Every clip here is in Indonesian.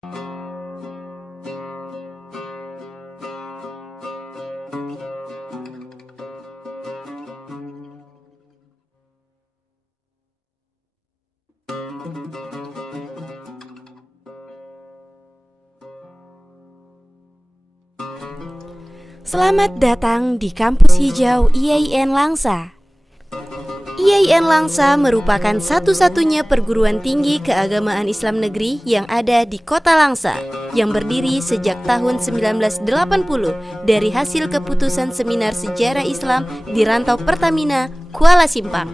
Selamat datang di Kampus Hijau IAIN Langsa. IAIN Langsa merupakan satu-satunya perguruan tinggi keagamaan Islam negeri yang ada di Kota Langsa, yang berdiri sejak tahun 1980 dari hasil keputusan Seminar Sejarah Islam di Rantau Pertamina, Kuala Simpang.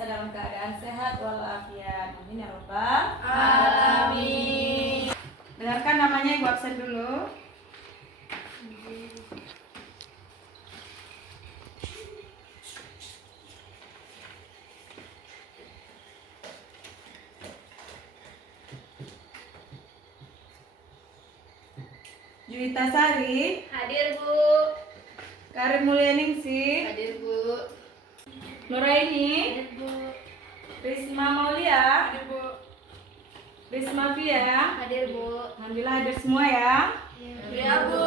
Dalam keadaan sehat walafiat. Amin ya rabbal alamin. Dengarkan namanya, Ibu absen dulu. Juwita Sari. Hadir, Bu. Karin Mulyaningsih. Hadir, Bu. Nuraini. Hadir, Bu. Risma Maulia. Hadir, Bu. Risma Fia. Hadir, Bu. Alhamdulillah hadir semua ya. Ya, Bu.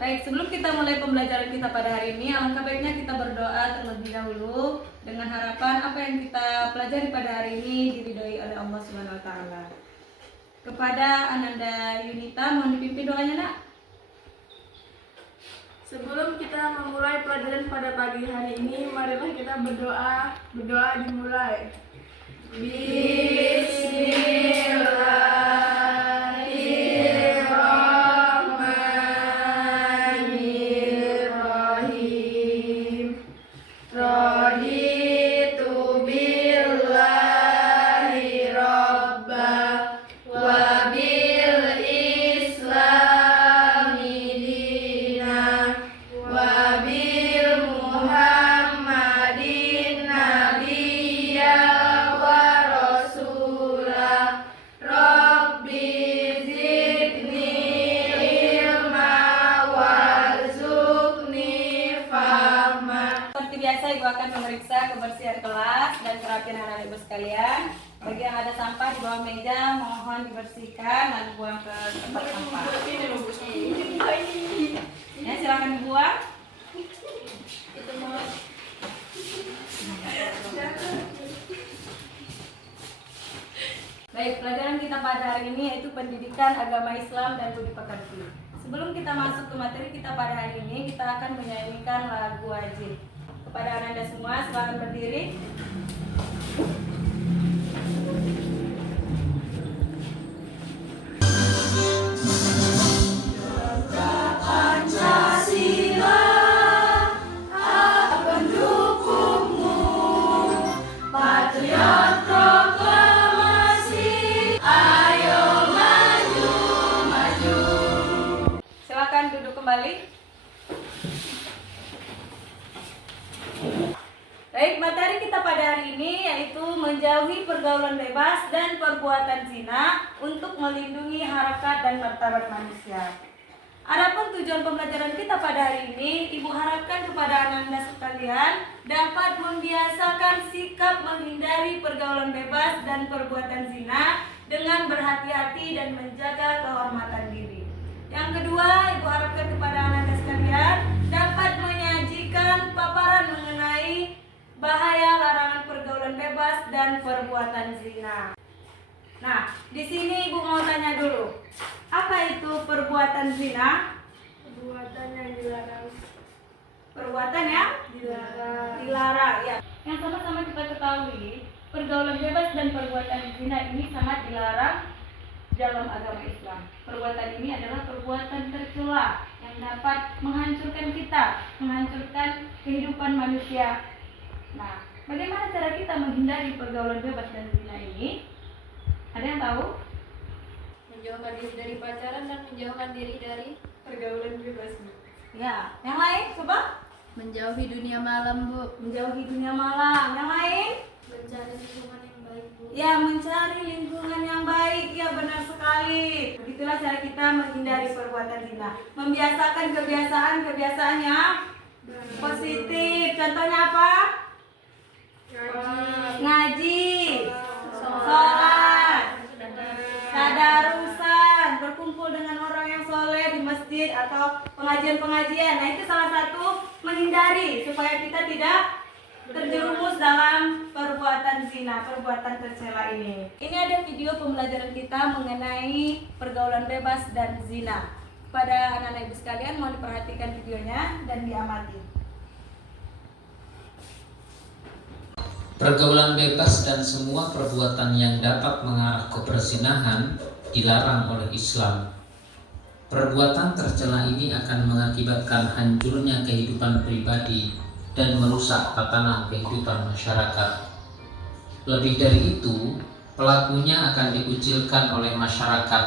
Baik, sebelum kita mulai pembelajaran kita pada hari ini, alangkah baiknya kita berdoa terlebih dahulu dengan harapan apa yang kita pelajari pada hari ini diridhoi oleh Allah Subhanahu wa taala. Kepada Ananda Yunita, mohon dipimpin doanya, Nak. Sebelum kita memulai pelajaran pada pagi hari ini, marilah kita berdoa. Berdoa dimulai. Bismillahirrahmanirrahim. Raditu billahi robba wa bil islami dina wa bil muhammadin nabiyya wa rasula. Rabbi zidni ilma warzuqni fahma. Seperti biasa, Ibu akan memeriksa kebersihan kelas dan kerapian anak Ibu sekalian. Bagi yang ada sampah di bawah meja, mohon dibersihkan dan buang ke tempat sampah. Ya, silakan dibuang. Itu mau. Baik, pelajaran kita pada hari ini yaitu pendidikan agama Islam dan budi pekerti. Sebelum kita masuk ke materi kita pada hari ini, kita akan menyanyikan lagu wajib. Kepada Anda semua, silakan berdiri. Silakan duduk kembali. Baik, materi kita pada hari ini yaitu menjauhi pergaulan bebas dan perbuatan zina untuk melindungi harkat dan martabat manusia. Adapun tujuan pembelajaran kita pada hari ini, Ibu harapkan kepada anak-anak sekalian dapat membiasakan sikap menghindari pergaulan bebas dan perbuatan zina dengan berhati-hati dan menjaga kehormatan diri. Yang kedua, Ibu harapkan kepada anak-anak sekalian dapat menyajikan paparan mengenai bahaya larangan pergaulan bebas dan perbuatan zina. Nah, di sini Ibu mau tanya dulu, apa itu perbuatan zina? Perbuatan yang dilarang. Perbuatan yang Dilarang. dilarang, ya. Yang sama-sama kita ketahui pergaulan bebas dan perbuatan zina ini sangat dilarang dalam agama Islam. Perbuatan ini adalah perbuatan tercela yang dapat menghancurkan kita, menghancurkan kehidupan manusia. Nah, bagaimana cara kita menghindari pergaulan bebas dan zina ini? Ada yang tahu? Menjauhkan diri dari pacaran dan menjauhkan diri dari Pergaulan bebas, Bu. Ya, yang lain coba? menjauhi dunia malam, Bu. Menjauhi dunia malam. Yang lain? Mencari lingkungan yang baik, Bu. Ya, mencari lingkungan yang baik. Ya, benar sekali. Begitulah cara kita menghindari perbuatan zina. Membiasakan kebiasaan-kebiasaan yang positif. Contohnya apa? Ngaji, sholat, tadarusan, berkumpul dengan orang yang soleh di masjid atau pengajian-pengajian. Nah, itu salah satu menghindari supaya kita tidak terjerumus dalam perbuatan zina, perbuatan tercela ini. Ini ada video pembelajaran kita mengenai pergaulan bebas dan zina. Pada anak-anak ibu sekalian, mohon diperhatikan videonya dan diamati. Pergaulan bebas dan semua perbuatan yang dapat mengarah ke perzinahan dilarang oleh Islam. Perbuatan tercela ini akan mengakibatkan hancurnya kehidupan pribadi dan merusak tatanan kehidupan masyarakat. Lebih dari itu, pelakunya akan dikucilkan oleh masyarakat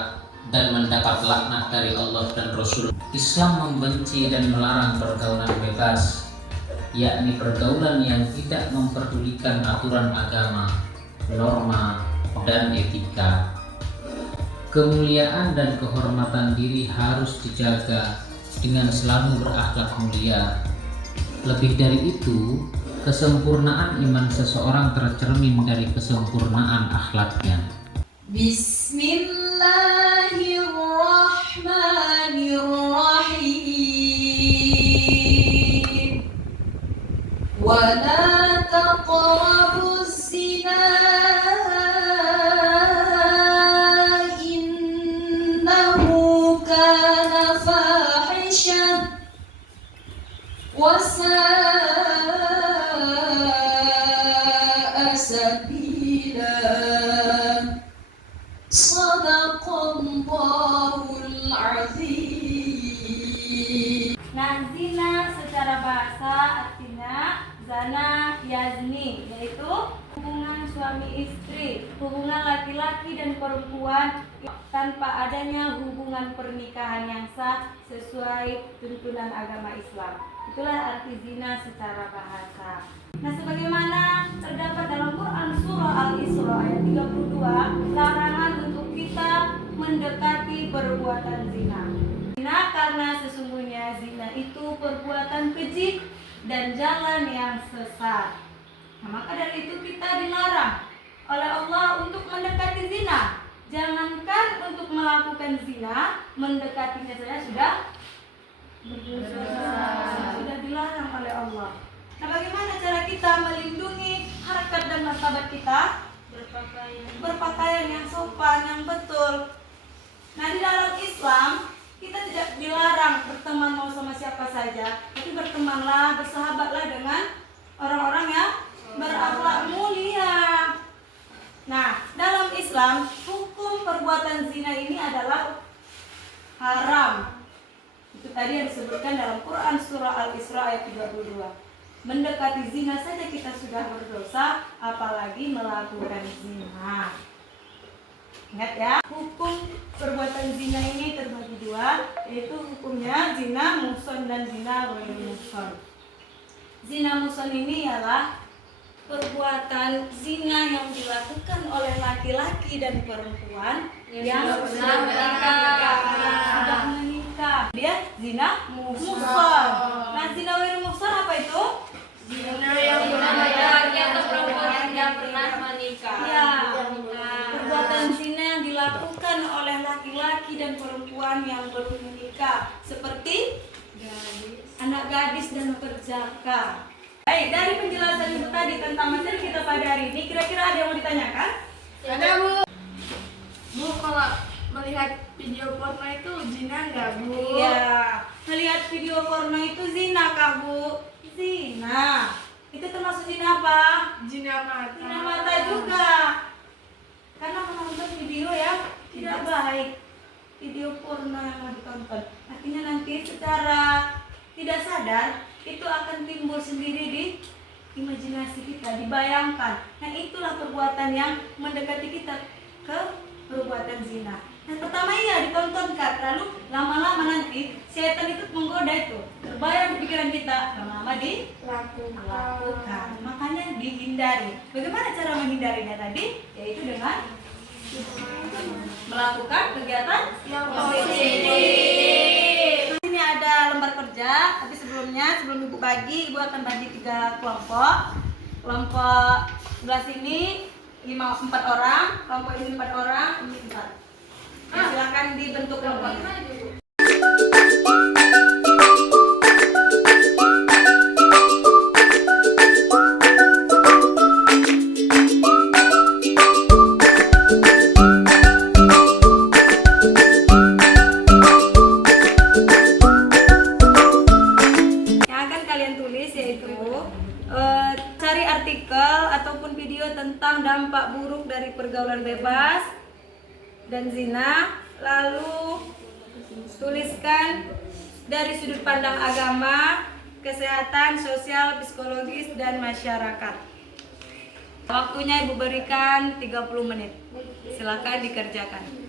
dan mendapat laknat dari Allah dan Rasul. Islam membenci dan melarang pergaulan bebas, yakni pergaulan yang tidak memperdulikan aturan agama, norma, dan etika. Kemuliaan dan kehormatan diri harus dijaga dengan selalu berakhlak mulia. Lebih dari itu, kesempurnaan iman seseorang tercermin dari kesempurnaan akhlaknya. Bismillahirrahmanirrahim. ولا تقربوا الزنا إنه كان فاحشة وساء سبيلا صدق الله العظيم. Nah, zina secara bahasa artinya zana yazni, yaitu hubungan suami istri, hubungan laki-laki dan perempuan tanpa adanya hubungan pernikahan yang sah sesuai tuntunan agama Islam. Itulah arti zina secara bahasa. Nah, sebagaimana terdapat dalam Quran surah Al-Isra ayat 32, larangan untuk kita mendekati perbuatan zina. Zina karena sesungguhnya zina itu perbuatan keji dan jalan yang sesat. Nah, maka dari itu kita dilarang oleh Allah untuk mendekati zina. Jangankan untuk melakukan zina, mendekatinya saja sudah berdosa. Sudah dilarang oleh Allah. Nah, bagaimana cara kita melindungi harkat dan martabat kita? Berpakaian yang sopan, yang betul. Nah, di dalam Islam kita tidak dilarang berteman mau sama siapa saja, tapi bertemanlah, bersahabatlah dengan orang-orang yang berakhlak mulia. Nah, dalam Islam hukum perbuatan zina ini adalah haram. Itu tadi yang disebutkan dalam Quran surah Al-Isra ayat 32. Mendekati zina saja kita sudah berdosa, apalagi melakukan zina. Ingat ya, hukum perbuatan zina ini terbagi dua, yaitu hukumnya zina muhsan dan zina ghairu muhsan. Zina muhsan ini ialah perbuatan zina yang dilakukan oleh laki-laki dan perempuan yang sudah menikah. Dia zina muhsan. Nah, zina ghairu muhsan apa itu? Zina yang laki-laki atau perempuan yang tidak pernah menikah. Ya, perbuatan zina yang dilakukan oleh laki-laki dan perempuan yang belum menikah, seperti anak gadis dan perjaka. Baik, dari penjelasan ibu tadi tentang materi kita pada hari ini, kira-kira ada yang mau ditanyakan? Ada, Bu. Bu, kalau melihat video porno itu zina nggak, Bu? Iya, melihat video porno itu zina kah, Bu? Zina. Itu Itu termasuk zina apa? Zina mata. Zina mata juga. Karena menonton video yang tidak baik, video porno yang mau ditonton. Artinya nanti secara tidak sadar itu akan timbul sendiri di imajinasi kita, dibayangkan. Nah itulah perbuatan yang mendekati kita ke perbuatan zina. Nah pertama iya ditontonkan, lalu lama-lama nanti setan itu menggoda itu, terbayang di pikiran kita, lama-lama dilakukan. Makanya dihindari. Bagaimana cara menghindarinya tadi? Yaitu dengan melakukan kegiatan yang positif. Ini ada lembar kerja, tapi sebelum ibu bagi, ibu akan bagi 3 kelompok. Kelompok sebelah sini 4 orang, kelompok ini 4 orang, ini 4. Ya, silakan dibentuk kelompoknya. Cari artikel ataupun video tentang dampak buruk dari pergaulan bebas dan zina, lalu tuliskan dari sudut pandang agama, kesehatan, sosial, psikologis, dan masyarakat. Waktunya ibu berikan 30 menit. Silakan dikerjakan.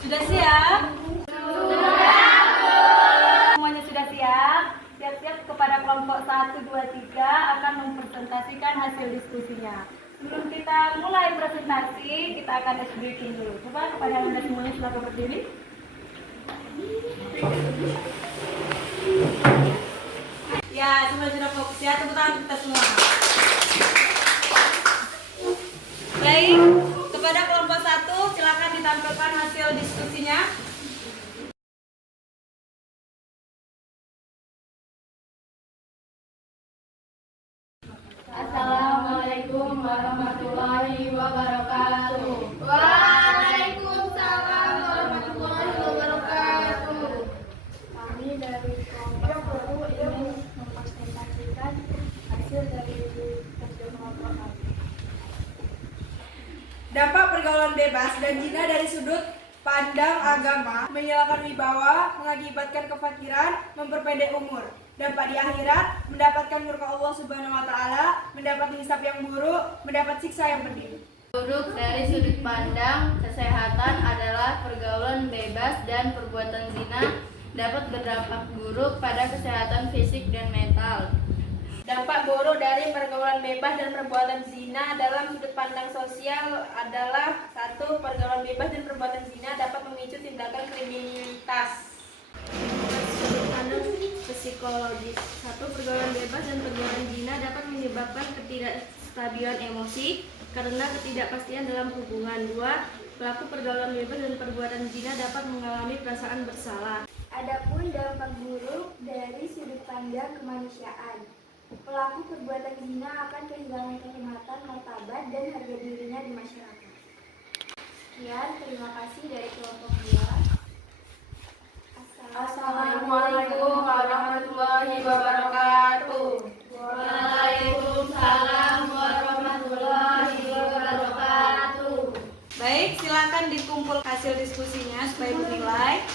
Sudah siap? Semuanya sudah siap? Siap-siap kepada kelompok 1, 2, 3 akan mempresentasikan hasil diskusinya. Sebelum kita mulai presentasi, kita akan ice breaking dulu. Coba kepada Anda semuanya silakan berdiri. Ya, semua sudah fokus ya, tepuk tangan kita semua. Baik, kepada kelompok 1 silakan ditampilkan hasil diskusinya. Assalamualaikum warahmatullahi wabarakatuh. Waalaikumsalam warahmatullahi wabarakatuh. Kami dari kelompok baru ingin mempresentasikan hasil dari kerja kelompok kami. Dampak pergaulan bebas dan zina dari sudut pandang agama menghilangkan wibawa, mengakibatkan kefakiran, memperpendek umur. Dampak di akhirat mendapatkan murka Allah Subhanahu wa taala, mendapat hisab yang buruk, mendapat siksa yang pedih. Buruk dari sudut pandang kesehatan adalah pergaulan bebas dan perbuatan zina dapat berdampak buruk pada kesehatan fisik dan mental. Dampak buruk dari pergaulan bebas dan perbuatan zina dalam sudut pandang sosial adalah 1. Pergaulan bebas dan perbuatan zina dapat memicu tindakan kriminalitas. Sudut pandang psikologis. 1. Pergaulan bebas dan perbuatan zina dapat menyebabkan ketidakstabilan emosi karena ketidakpastian dalam hubungan. 2. Pelaku pergaulan bebas dan perbuatan zina dapat mengalami perasaan bersalah. Adapun dampak buruk dari sudut pandang kemanusiaan, pelaku perbuatan zina akan kehilangan kehormatan, martabat, dan harga dirinya di masyarakat. Sekian, terima kasih dari kelompok 2. Assalamualaikum warahmatullahi wabarakatuh. Waalaikumsalam warahmatullahi wabarakatuh. Baik, silakan dikumpul hasil diskusinya supaya bernilai.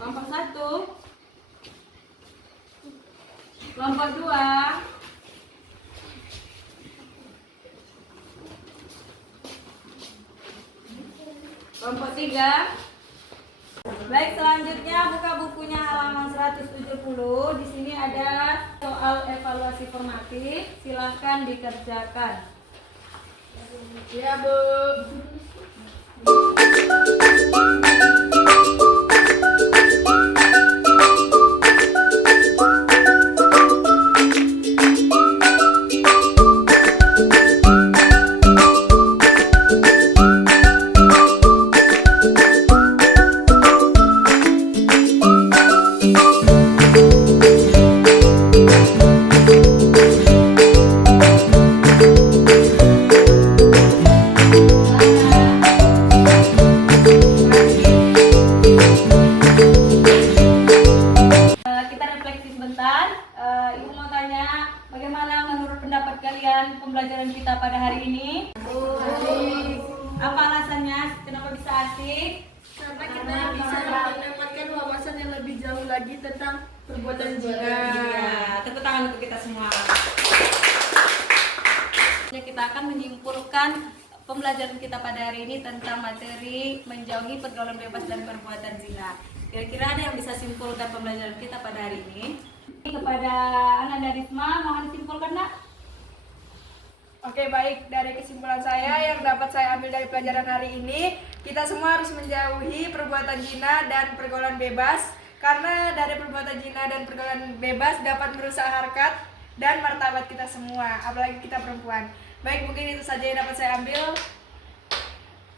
Kelompok 1, kelompok 2, kelompok 3. Baik, selanjutnya buka bukunya halaman 170. Di sini ada soal evaluasi formatif. Silahkan dikerjakan. Ya, Bu. Kita refleksi sebentar. Ibu mau tanya, bagaimana menurut pendapat kalian pembelajaran kita pada hari ini? Asik. Apa alasannya? Kenapa bisa asik? Karena kita bisa mendapatkan wawasan yang lebih jauh lagi tentang perbuatan zina. Iya, tepuk tangan untuk kita semua. Kita akan menyimpulkan pembelajaran kita pada hari ini tentang materi menjauhi pergaulan bebas dan perbuatan zina. Kira-kira ada yang bisa simpulkan pembelajaran kita pada hari ini? Kepada Ananda Risma, mohon disimpulkan, Nak. Oke, baik. Dari kesimpulan saya yang dapat saya ambil dari pelajaran hari ini, kita semua harus menjauhi perbuatan zina dan pergaulan bebas, karena dari perbuatan zina dan pergaulan bebas dapat merusak harkat dan martabat kita semua, apalagi kita perempuan. Baik, mungkin itu saja yang dapat saya ambil.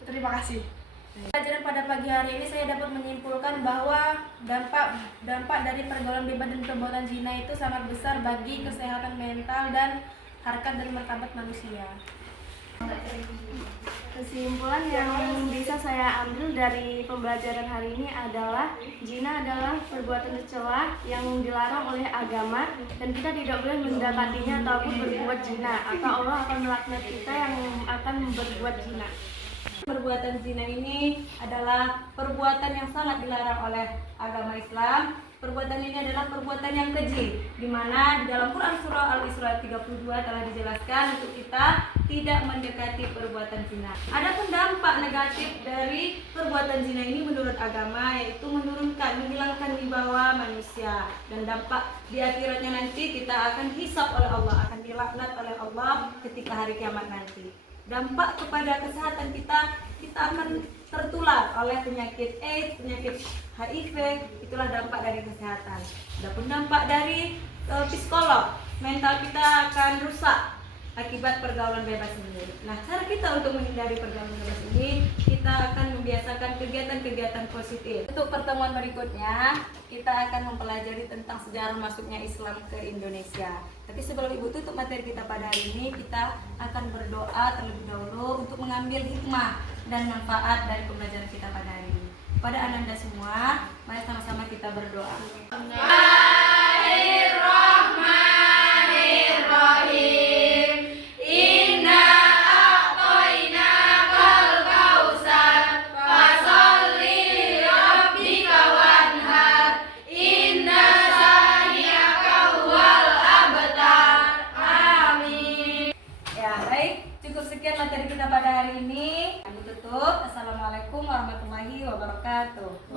Terima kasih. Pelajaran pada pagi hari ini saya dapat menyimpulkan bahwa dampak dari pergaulan bebas dan perbuatan zina itu sangat besar bagi kesehatan mental dan harkat dan martabat manusia. Kesimpulan yang bisa saya ambil dari pembelajaran hari ini adalah zina adalah perbuatan tercela yang dilarang oleh agama dan kita tidak boleh mendekatinya ataupun berbuat zina atau Allah akan melaknat kita yang akan berbuat zina. Perbuatan zina ini adalah perbuatan yang sangat dilarang oleh agama Islam. Perbuatan ini adalah perbuatan yang keji, di mana di dalam Quran surah Al-Isra 32 telah dijelaskan untuk kita tidak mendekati perbuatan zina. Adapun dampak negatif dari perbuatan zina ini menurut agama yaitu menghilangkan wibawa manusia, dan dampak di akhiratnya nanti kita akan hisab oleh Allah, akan dilaknat oleh Allah ketika hari kiamat nanti. Dampak kepada kesehatan kita akan tertular oleh penyakit AIDS, penyakit HIV, itulah dampak dari kesehatan. Adapun dampak dari psikolog, mental kita akan rusak akibat pergaulan bebas ini. Nah, cara kita untuk menghindari pergaulan bebas ini, kita akan membiasakan kegiatan-kegiatan positif. Untuk pertemuan berikutnya, kita akan mempelajari tentang sejarah masuknya Islam ke Indonesia. Tapi sebelum Ibu tutup materi kita pada hari ini, kita akan berdoa terlebih dahulu untuk mengambil hikmah dan manfaat dari pembelajaran kita pada hari ini. Pada Ananda semua, mari sama-sama kita berdoa. Ya, baik. Cukup sekian materi kita pada hari ini. Kami tutup. Assalamualaikum warahmatullahi wabarakatuh.